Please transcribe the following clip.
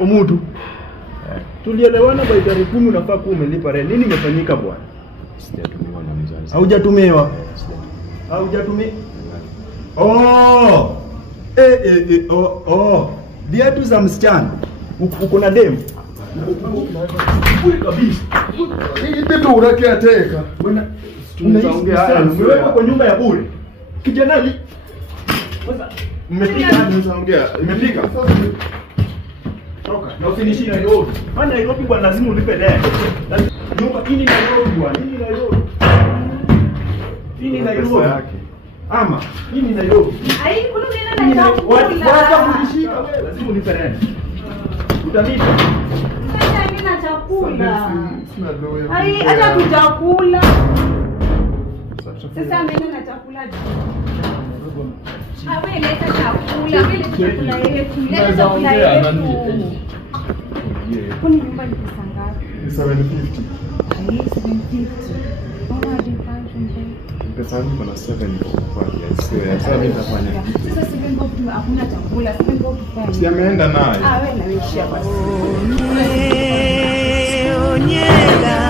Omutu. Tulielewana by tarehe 10 unafaa kuwa umelipa rent. Nini imefanyika bwana? Sijatumiwa na mzazi. Haujatumiwa? Haujatumiwa? Oh. Viatu za msichana. Uko na demu? Wewe kabisa. Hii kitu unakea teka. Bwana, tunaongea umewekwa kwa nyumba ya bure. Kijana ni kwanza mmepika tunaongea. Imepika. Toka. Na usinishie Nairobi. Maana Nairobi bwana lazima ulipe rent. Nyumba hii ni Nairobi bwana. Hii ni Nairobi. Hii ni Nairobi. Ama hii ni Nairobi. Ai, kuna nini na wacha kunishika wewe. Lazima ulipe rent. Utalipa. Sasa mimi na chakula. Sina doa. Ai, hata tutakula. Sasa mimi na chakula. Wewe leta chakula. Mimi chakula yetu. Leta chakula yetu. Kwani nyumba ni pesa ngapi? 750. Ai, 750. Mbona Pesa yangu kuna 7 kwa sasa mimi nitafanya. Sasa 750 hakuna chakula. 750. Si ameenda naye. Wewe na wewe basi. Onyela